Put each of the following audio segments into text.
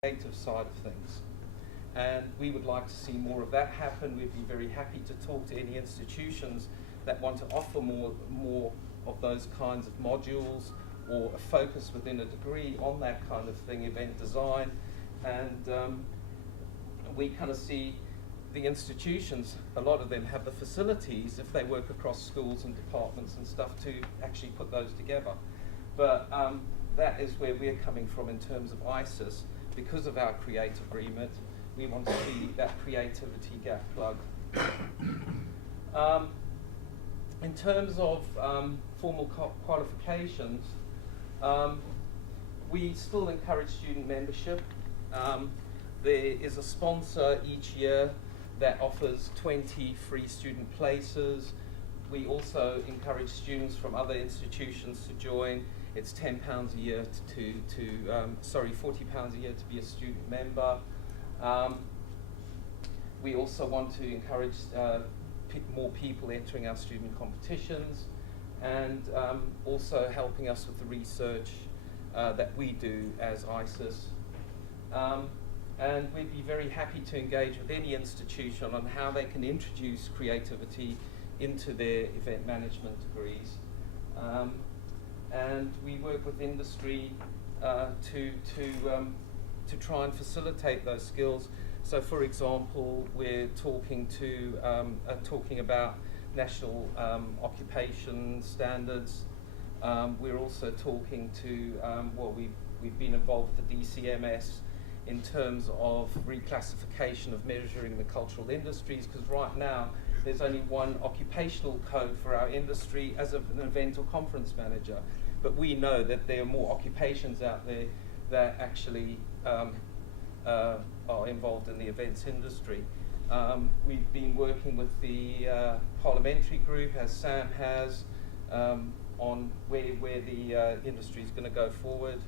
creative side of things. And we would like to see more of that happen. We'd be very happy to talk to any institutions that want to offer more of those kinds of modules, or a focus within a degree on that kind of thing, event design. And we kind of see the institutions, a lot of them have the facilities, if they work across schools and departments and stuff, to actually put those together. But that is where we're coming from in terms of ISES. Because of our creative remit, we want to see that creativity gap plugged. In terms of formal qualifications, we still encourage student membership. There is a sponsor each year that offers 20 free student places. We also encourage students from other institutions to join. It's £10 a year £40 a year to be a student member. We also want to encourage more people entering our student competitions, and also helping us with the research that we do as ISES. And we'd be very happy to engage with any institution on how they can introduce creativity into their event management degrees. And we work with industry to try and facilitate those skills. So, for example, we're talking about national occupation standards. We're also talking to we've been involved with the DCMS in terms of reclassification of measuring the cultural industries, because right now there's only one occupational code for our industry as an event or conference manager. But we know that there are more occupations out there that actually are involved in the events industry. We've been working with the parliamentary group, as Sam has, on where the industry is going to go forward.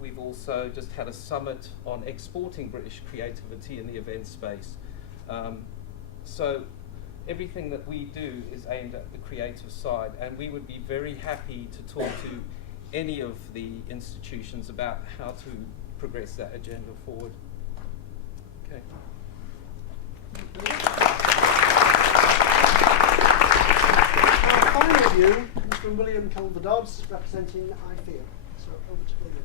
We've also just had a summit on exporting British creativity in the event space. So everything that we do is aimed at the creative side, and we would be very happy to talk to any of the institutions about how to progress that agenda forward. Okay. Our final review is from William Culver-Dodds, representing IFEA. So over to William.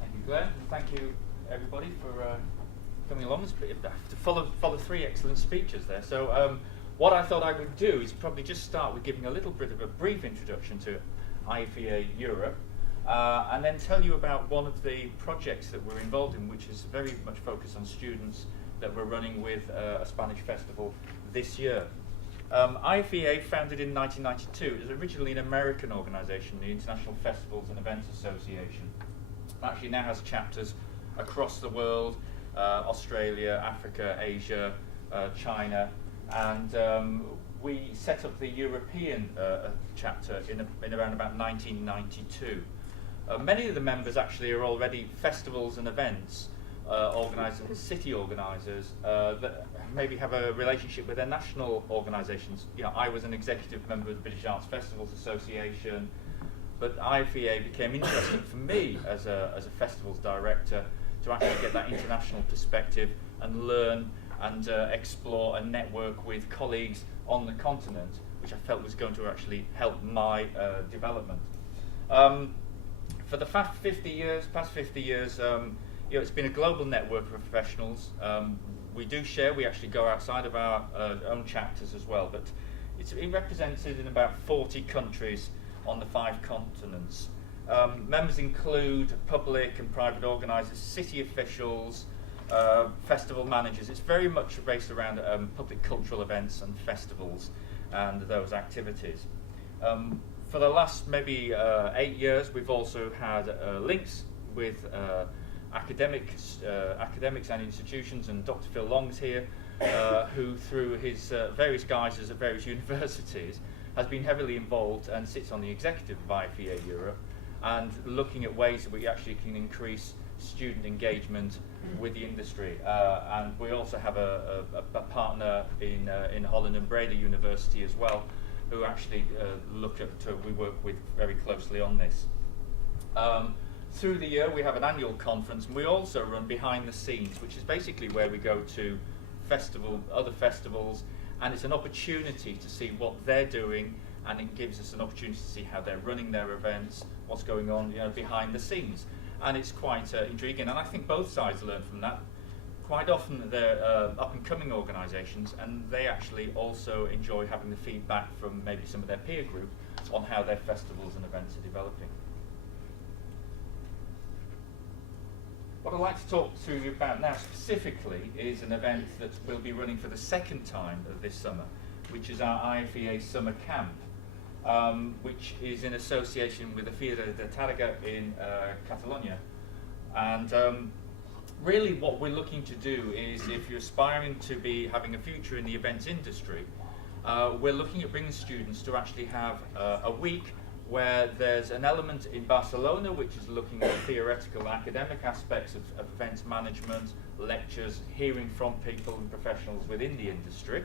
Thank you, Glenn. And thank you, everybody, for coming along to follow three excellent speeches there. So what I thought I would do is probably just start with giving a little bit of a brief introduction to IFEA Europe, and then tell you about one of the projects that we're involved in, which is very much focused on students that we're running with a Spanish festival this year. IFEA, founded in 1992, is originally an American organisation, the International Festivals and Events Association. It actually now has chapters across the world, Australia, Africa, Asia, China, and we set up the European chapter in around about 1992. Many of the members actually are already festivals and events organisers, city organisers that maybe have a relationship with their national organisations. You know, I was an executive member of the British Arts Festivals Association, but IFEA became interesting for me as a festivals director to actually get that international perspective and learn and explore and network with colleagues on the continent, which I felt was going to actually help my development. For the past 50 years, you know, it's been a global network of professionals. We actually go outside of our own chapters as well, but it's represented in about 40 countries on the 5 continents. Members include public and private organisers, city officials, festival managers. It's very much based around public cultural events and festivals and those activities. For the last maybe 8 years, we've also had links with academics and institutions, and Dr. Phil Long's here, who through his various guises at various universities has been heavily involved and sits on the executive of IFEA Europe, and looking at ways that we actually can increase student engagement with the industry. And we also have a partner in Holland and Breda University as well, who actually we work with very closely on this. Through the year we have an annual conference, and we also run behind the scenes, which is basically where we go to other festivals, and it's an opportunity to see what they're doing, and it gives us an opportunity to see how they're running their events, what's going on, behind the scenes. And it's quite intriguing, and I think both sides learn from that. Quite often they're up-and-coming organisations, and they actually also enjoy having the feedback from maybe some of their peer group on how their festivals and events are developing. What I'd like to talk to you about now specifically is an event that we'll be running for the second time of this summer, which is our IFEA Summer Camp, which is in association with the IFEA de Tàrrega in Catalonia. And really what we're looking to do is, if you're aspiring to be having a future in the events industry, we're looking at bringing students to actually have a week where there's an element in Barcelona which is looking at the theoretical academic aspects of events management, lectures, hearing from people and professionals within the industry.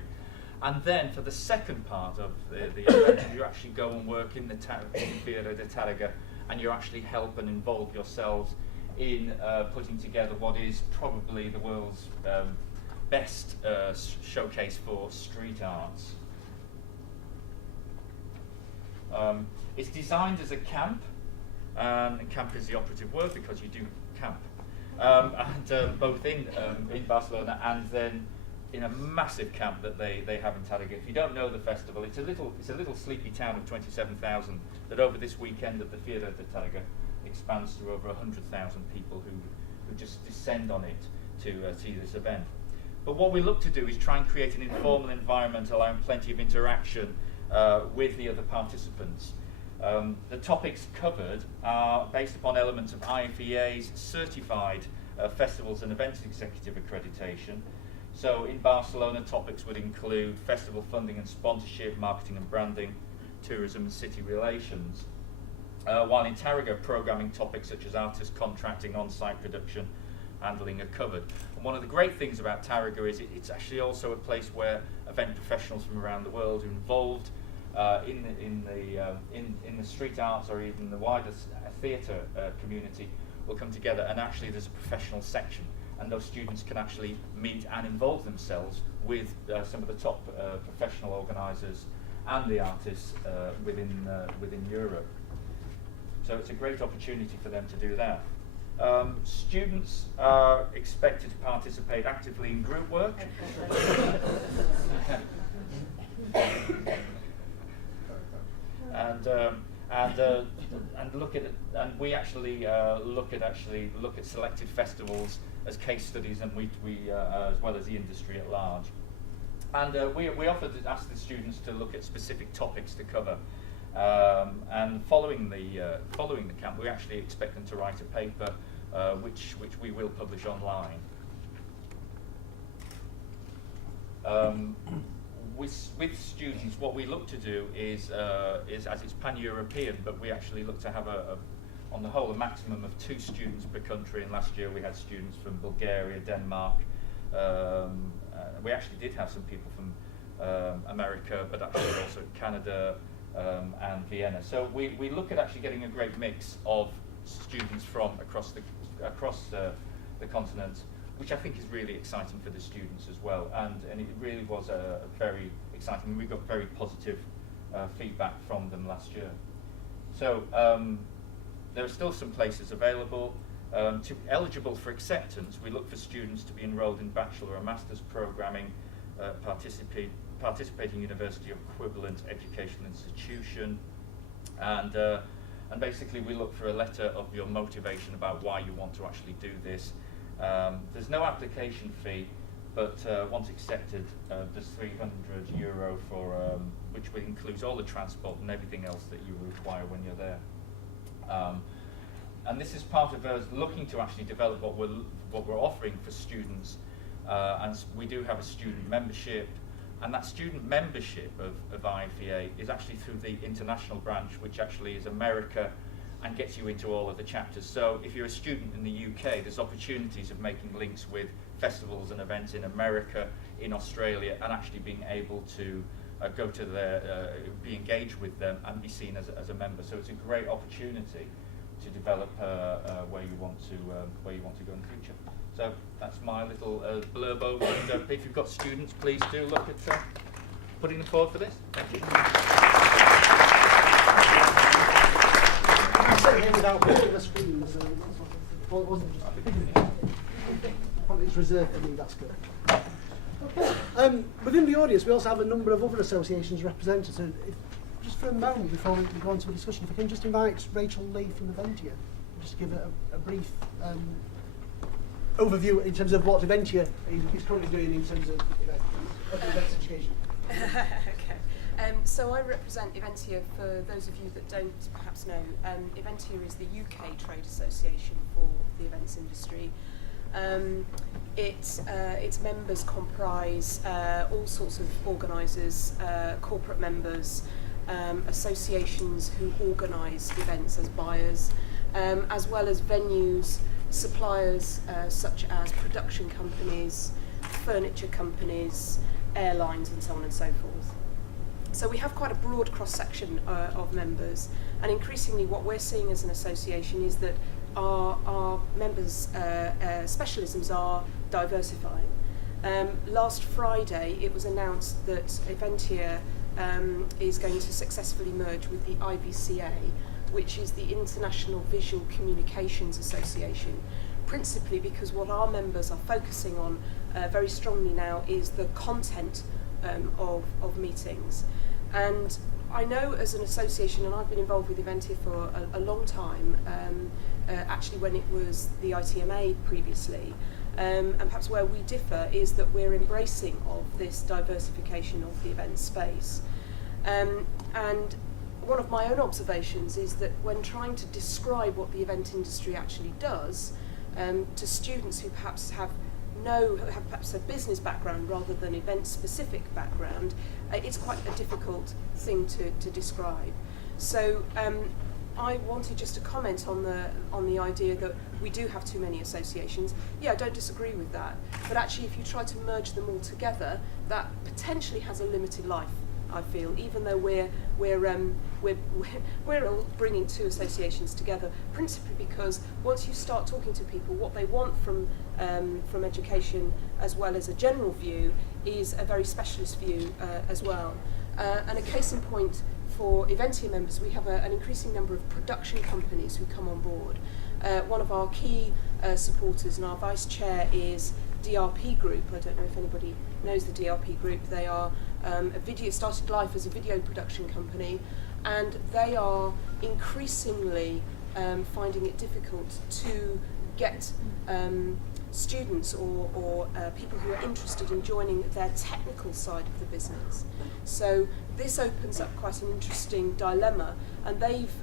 And then for the second part of the event, you actually go and work in the IFEA de Tàrrega, and you actually help and involve yourselves in putting together what is probably the world's best showcase for street arts. It's designed as a camp, and camp is the operative word because you do camp, and both in Barcelona and then in a massive camp that they have in Tàrrega. If you don't know the festival, it's a little sleepy town of 27,000 that over this weekend at the IFEA de Tàrrega expands to over 100,000 people who just descend on it to see this event. But what we look to do is try and create an informal environment, allowing plenty of interaction with the other participants. The topics covered are based upon elements of IFEA's certified festivals and events executive accreditation. So in Barcelona, topics would include festival funding and sponsorship, marketing and branding, tourism and city relations. While in Tàrrega, programming topics such as artist contracting, on-site production, handling are covered. And one of the great things about Tàrrega is it's actually also a place where event professionals from around the world who are involved in the street arts or even the wider theatre community will come together, and actually there's a professional section, and those students can actually meet and involve themselves with some of the top professional organisers and the artists within Europe. So it's a great opportunity for them to do that. Students are expected to participate actively in group work. and look at it, and we actually look at selected festivals as case studies, and we as well as the industry at large. And we often ask the students to look at specific topics to cover. And following the camp, we actually expect them to write a paper, which we will publish online. With students, what we look to do is as it's pan-European, but we actually look to have on the whole, a maximum of 2 students per country. And last year we had students from Bulgaria, Denmark. We actually did have some people from America, but actually also Canada and Vienna. So we look at actually getting a great mix of students from across the continent, which I think is really exciting for the students as well. And it really was a very exciting. We got very positive feedback from them last year. So there are still some places available. To be eligible for acceptance, we look for students to be enrolled in bachelor or master's programming, participating university or equivalent educational institution, and basically we look for a letter of your motivation about why you want to actually do this. There's no application fee, but once accepted, there's €300 for which includes all the transport and everything else that you require when you're there. And this is part of us looking to actually develop what we're offering for students. And we do have a student membership, and that student membership of IFEA is actually through the international branch, which actually is America, and gets you into all of the chapters. So if you're a student in the UK, there's opportunities of making links with festivals and events in America, in Australia, and actually being able to go to their, be engaged with them and be seen as a member. So it's a great opportunity to develop where you want to go in the future. So that's my little blurb over. And if you've got students, please do look at putting them forward for this. Thank you. I'm sitting here without the screen, so it wasn't just it's reserved for me. That's good. Okay. Within the audience, we also have a number of other associations represented. So just for a moment before we go on to a discussion, if I can just invite Rachel Lee from Eventia, just to give a brief overview in terms of what Eventia is currently doing in terms of events education. Okay. So I represent Eventia. For those of you that don't perhaps know, Eventia is the UK trade association for the events industry. Its members comprise all sorts of organisers, corporate members, associations who organise events as buyers, as well as venues, suppliers such as production companies, furniture companies, airlines and so on and so forth. So we have quite a broad cross-section of members, and increasingly what we're seeing as an association is that our members' specialisms are diversifying. Last Friday it was announced that Eventia is going to successfully merge with the IVCA, which is the International Visual Communications Association, principally because what our members are focusing on very strongly now is the content of meetings. And I know as an association, and I've been involved with Eventia for a long time, actually when it was the ITMA previously, and perhaps where we differ is that we're embracing of this diversification of the event space. And one of my own observations is that when trying to describe what the event industry actually does to students who perhaps have perhaps a business background rather than event-specific background, it's quite a difficult thing to describe. So I wanted just to comment on the idea that we do have too many associations. Yeah, I don't disagree with that. But actually, if you try to merge them all together, that potentially has a limited life, I feel, even though we're all bringing two associations together, principally because once you start talking to people, what they want from education as well as a general view is a very specialist view as well. And a case in point for Eventia members, we have an increasing number of production companies who come on board. One of our key supporters and our vice chair is DRP Group. I don't know if anybody knows the DRP Group. They are started life as a video production company, and they are increasingly finding it difficult to get students or people who are interested in joining their technical side of the business. So this opens up quite an interesting dilemma, and they've,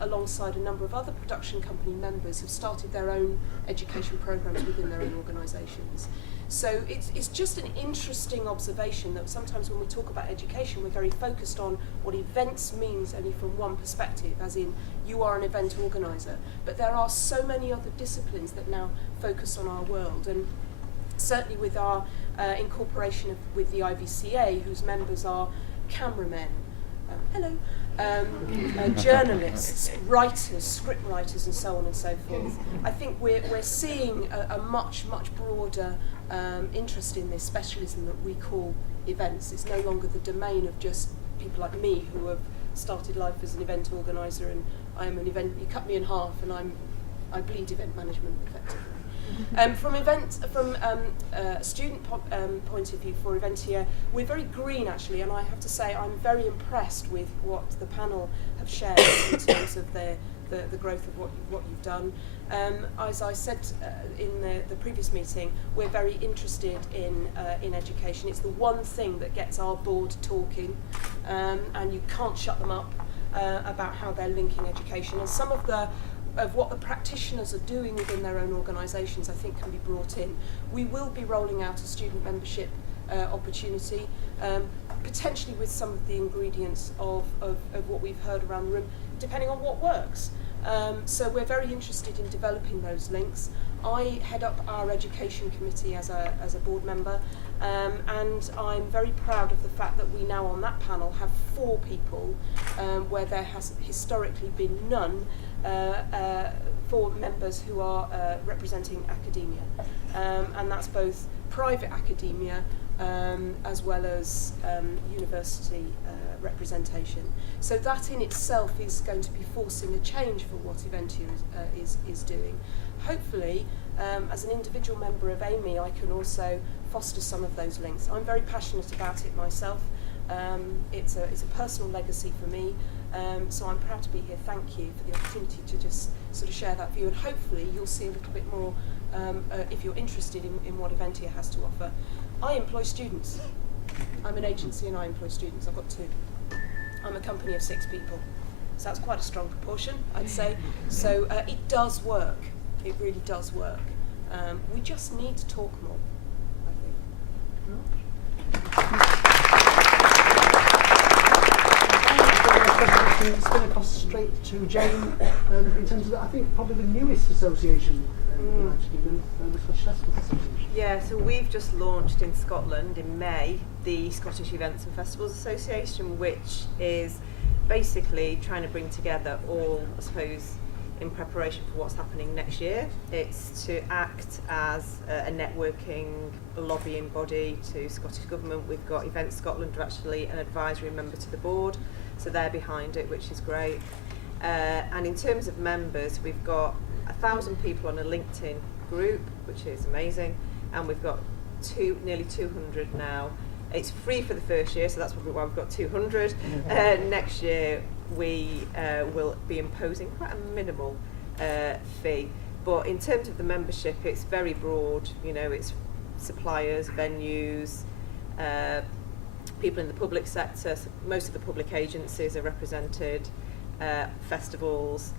alongside a number of other production company members, have started their own education programs within their own organisations. So it's just an interesting observation that sometimes when we talk about education, we're very focused on what events means only from one perspective, as in you are an event organiser. But there are so many other disciplines that now focus on our world, and certainly with our incorporation with the IVCA, whose members are cameramen, journalists, writers, script writers, and so on and so forth. I think we're seeing a much broader interest in this specialism that we call events. It's no longer the domain of just people like me who have started life as an event organiser, and I am an event. You cut me in half, and I bleed event management effectively. From a student point of view for Eventia, we're very green actually, and I have to say I'm very impressed with what the panel have shared in terms of the growth of what you've done. As I said in the previous meeting, we're very interested in education. It's the one thing that gets our board talking, and you can't shut them up about how they're linking education. And some of what the practitioners are doing within their own organisations, I think, can be brought in. We will be rolling out a student membership opportunity, potentially with some of the ingredients of what we've heard around the room, depending on what works. So we're very interested in developing those links. I head up our education committee as a board member, And I'm very proud of the fact that we now on that panel have 4 people where there has historically been none, 4 members who are representing academia. And that's both private academia as well as university representation. So that in itself is going to be forcing a change for what Eventia is doing. Hopefully, as an individual member of AMI, I can also foster some of those links. I'm very passionate about it myself. It's a personal legacy for me, so I'm proud to be here. Thank you for the opportunity to just sort of share that view, and hopefully you'll see a little bit more if you're interested in what Eventia has to offer. I employ students. I'm an agency and I employ students. I've got 2. I'm a company of 6 people. So that's quite a strong proportion, I'd say. So it does work. It really does work. We just need to talk more, I think. Spin across straight to Jane in terms of, I think, probably the newest association in the United Kingdom, the Scottish Festivals Association. Yeah, so we've just launched in Scotland in May the Scottish Events and Festivals Association, which is basically trying to bring together all, I suppose, in preparation for what's happening next year. It's to act as a networking, lobbying body to Scottish Government. We've got Events Scotland are actually an advisory member to the board, so they're behind it, which is great. And in terms of members, we've got 1,000 people on a LinkedIn group, which is amazing, and we've got nearly 200 now. It's free for the first year, so that's probably why we've got 200. Next year we will be imposing quite a minimal fee, but in terms of the membership, it's very broad. You know, it's suppliers, venues, people in the public sector. So most of the public agencies are represented, festivals.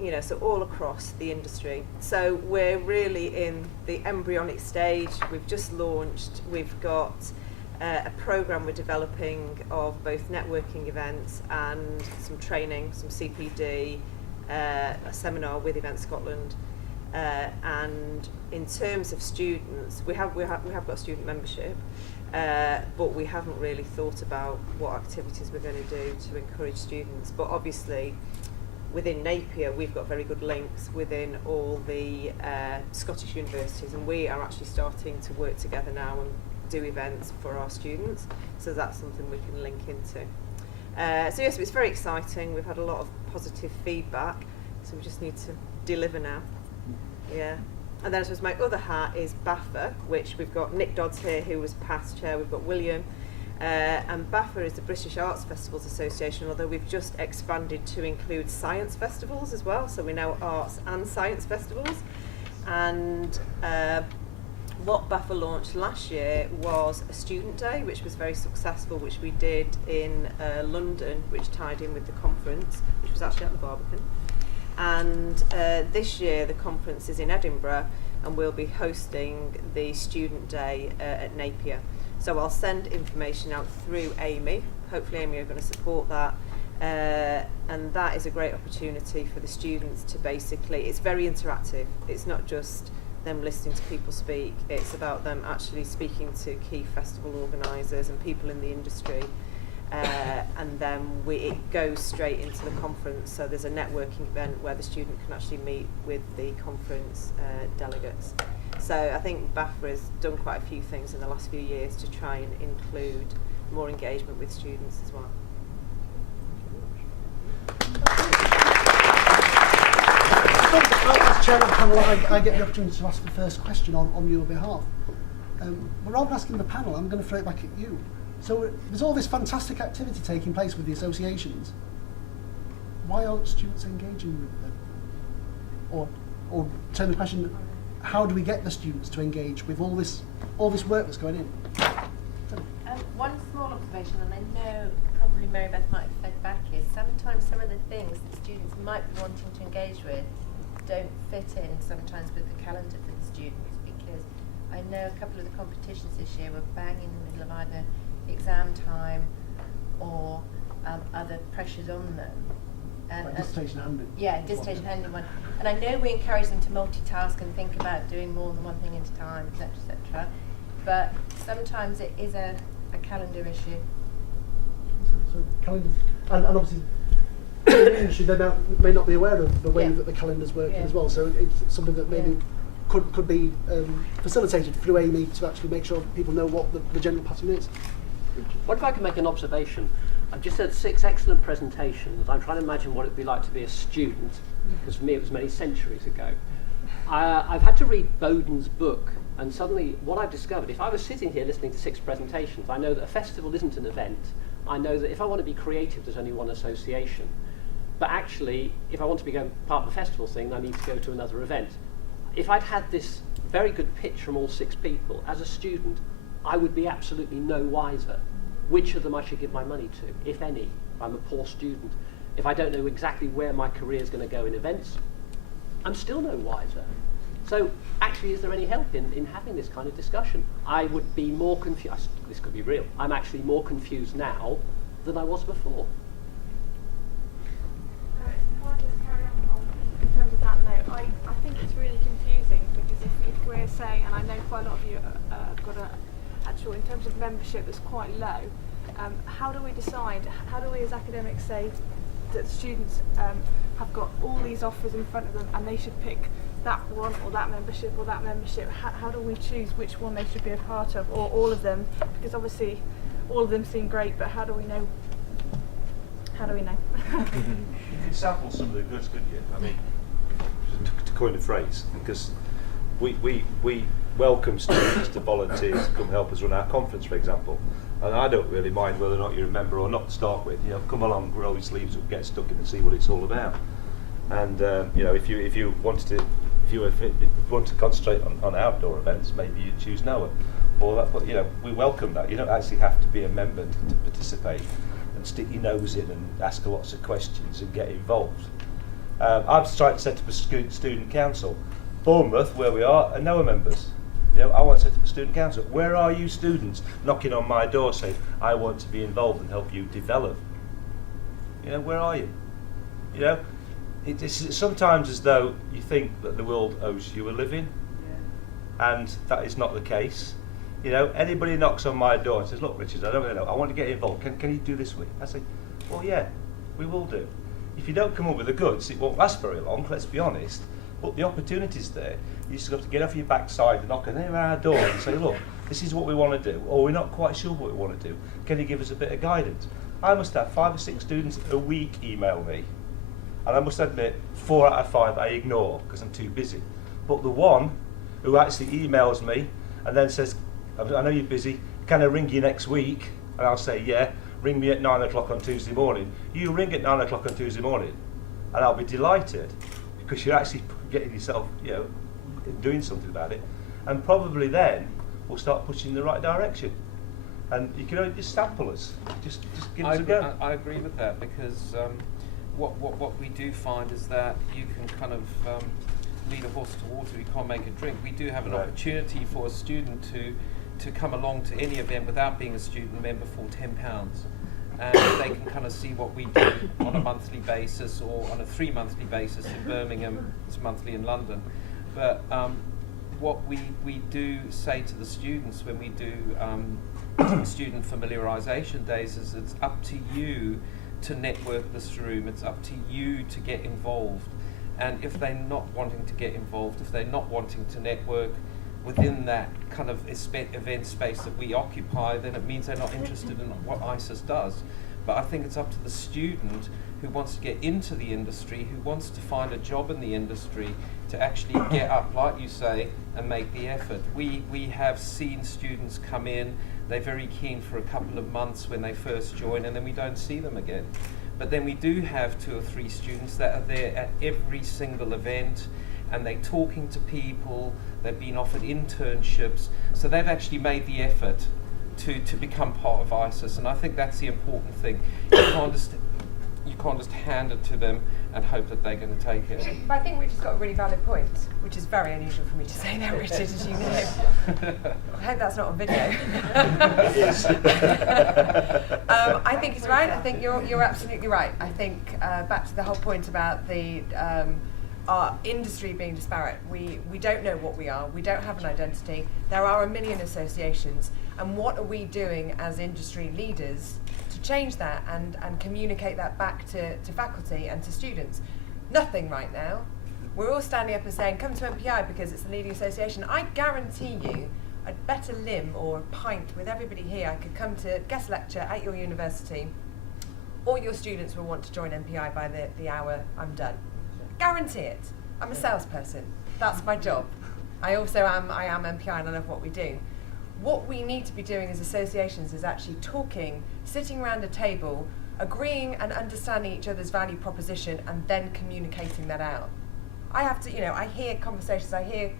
You know, so all across the industry. So we're really in the embryonic stage. We've just launched. We've got a programme we're developing of both networking events and some training, some CPD, a seminar with Events Scotland. And in terms of students, we have got student membership, but we haven't really thought about what activities we're going to do to encourage students. But obviously, within Napier, we've got very good links within all the Scottish universities, and we are actually starting to work together now and do events for our students, so that's something we can link into. So yes, it's very exciting. We've had a lot of positive feedback, so we just need to deliver now. Yeah. And then I suppose my other hat is BAFA, which we've got Nick Dodds here, who was past chair. We've got William. And BAFA is the British Arts Festivals Association, although we've just expanded to include science festivals as well, so we're now arts and science festivals. And what BAFA launched last year was a student day, which was very successful, which we did in London, which tied in with the conference, which was actually at the Barbican. And this year the conference is in Edinburgh, and we'll be hosting the student day at Napier. So I'll send information out through AMI. Hopefully AMI are going to support that. And that is a great opportunity for the students to basically, it's very interactive. It's not just them listening to people speak. It's about them actually speaking to key festival organisers and people in the industry. And then it goes straight into the conference. So there's a networking event where the student can actually meet with the conference delegates. So I think BAFA has done quite a few things in the last few years to try and include more engagement with students as well. As chair of the panel, I get the opportunity to ask the first question on your behalf. Rather than asking the panel, I'm going to throw it back at you. So there's all this fantastic activity taking place with the associations. Why aren't students engaging with them? Or turn the question, how do we get the students to engage with all this work that's going in? One small observation, and I know probably Mary Beth might have fed back, is sometimes some of the things that students might be wanting to engage with don't fit in sometimes with the calendar for the students, because I know a couple of the competitions this year were bang in the middle of either exam time or other pressures on them. And like dissertation handling. Yeah, dissertation handling one. And I know we encourage them to multitask and think about doing more than one thing at a time, etc., etc. but sometimes it is a calendar issue. So calendars, and obviously in the industry they may not be aware of the way that the calendars work as well. So it's something that maybe could be facilitated through Amy to actually make sure people know what the general pattern is. What if I could make an observation? I've just heard 6 excellent presentations. I'm trying to imagine what it would be like to be a student, because for me it was many centuries ago. I've had to read Bowdin's book, and suddenly what I've discovered, if I was sitting here listening to 6 presentations, I know that a festival isn't an event. I know that if I want to be creative, there's only one association. But actually, if I want to be part of a festival thing, I need to go to another event. If I'd had this very good pitch from all 6 people, as a student, I would be absolutely no wiser which of them I should give my money to, if any. I'm a poor student. If I don't know exactly where my career is going to go in events, I'm still no wiser. So actually, is there any help in having this kind of discussion? I would be more confused. This could be real. I'm actually more confused now than I was before. In terms of that note, I think it's really confusing, because if we're saying, and I know quite a lot of you have got actual, in terms of membership that's quite low, how do we decide, how do we as academics say that students have got all these offers in front of them and they should pick that one or that membership or that membership? How do we choose which one they should be a part of, or all of them? Because obviously all of them seem great, but how do we know? How do we know? You can sample some of the goods, couldn't you? I mean, to coin a phrase, because we welcome students to volunteer to come help us run our conference, for example. And I don't really mind whether or not you're a member or not to start with. You know, come along, roll your sleeves up, get stuck in and see what it's all about. And you know, if you want to concentrate on outdoor events, maybe you choose NOEA. Or that, but you know, we welcome that. You don't actually have to be a member to participate and stick your nose in and ask lots of questions and get involved. I've tried to set up a student council. Bournemouth, where we are NOEA members. You know, I want to set up a student council. Where are you students knocking on my door saying, I want to be involved and help you develop? You know, where are you? You know, it's sometimes as though you think that the world owes you a living, and that is not the case. You know, anybody knocks on my door and says, look, Richard, I don't really know, I want to get involved. Can you do this week? I say, well, yeah, we will do. If you don't come up with the goods, it won't last very long, let's be honest. But the opportunity's there. You just have to get off your backside and knock on our door and say, look, this is what we want to do, or we're not quite sure what we want to do. Can you give us a bit of guidance? I must have 5 or 6 students a week email me. And I must admit, 4 out of 5 I ignore because I'm too busy. But the one who actually emails me and then says, I know you're busy, can I ring you next week? And I'll say, yeah, ring me at 9 o'clock on Tuesday morning. You ring at 9 o'clock on Tuesday morning, and I'll be delighted because you're actually getting yourself, you know, doing something about it. And probably then we'll start pushing in the right direction. And you can only just sample us, just give us a go. I agree with that, because what we do find is that you can kind of lead a horse to water, you can't make it drink. We do have an opportunity for a student to come along to any event without being a student member for £10. And they can kind of see what we do on a monthly basis or on a 3-monthly basis in Birmingham. It's monthly in London. But what we do say to the students when we do student familiarisation days is it's up to you to network this room. It's up to you to get involved. And if they're not wanting to get involved, if they're not wanting to network within that kind of event space that we occupy, then it means they're not interested in what ISES does. But I think it's up to the student who wants to get into the industry, who wants to find a job in the industry, to actually get up, like you say, and make the effort. We have seen students come in, they're very keen for a couple of months when they first join, and then we don't see them again. But then we do have 2 or 3 students that are there at every single event, and they're talking to people, they've been offered internships, so they've actually made the effort to become part of ISES, and I think that's the important thing. You can't just hand it to them and hope that they're going to take it. But I think Richard's got a really valid point, which is very unusual for me to say that, Richard, as you know. I hope that's not on video. It is. I think he's right. I think you're absolutely right. I think back to the whole point about the our industry being disparate. We don't know what we are. We don't have an identity. There are a million associations. And what are we doing as industry leaders to change that and communicate that back to faculty and to students? Nothing right now. We're all standing up and saying, come to MPI because it's the leading association. I guarantee you, I'd bet a limb or a pint with everybody here, I could come to guest lecture at your university. All your students will want to join MPI by the hour I'm done. Guarantee it. I'm a salesperson. That's my job. I am MPI and I love what we do. What we need to be doing as associations is actually talking, sitting around a table, agreeing and understanding each other's value proposition and then communicating that out. I have to, I hear conversations, I hear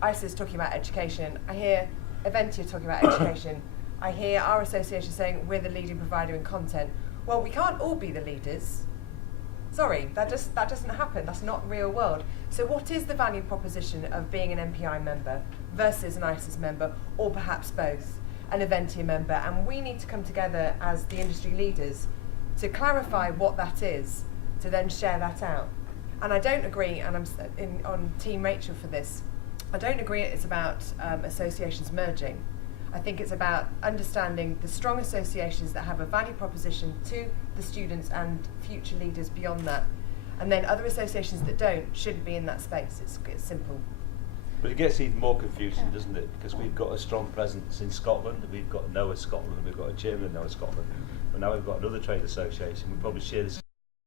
ISES talking about education, I hear Eventia talking about education, I hear our association saying we're the leading provider in content. Well, we can't all be the leaders. Sorry, that doesn't happen. That's not real world. So what is the value proposition of being an MPI member versus an ISES member, or perhaps both, an Eventia member? And we need to come together as the industry leaders to clarify what that is, to then share that out. And I don't agree, and I'm on Team Rachel for this, I don't agree it's about associations merging. I think it's about understanding the strong associations that have a value proposition to the students and future leaders beyond that. And then other associations that don't shouldn't be in that space. It's simple. But it gets even more confusing, doesn't it? Because we've got a strong presence in Scotland, we've got NOEA Scotland, we've got a chairman of NOEA Scotland, and now we've got another trade association. We probably share the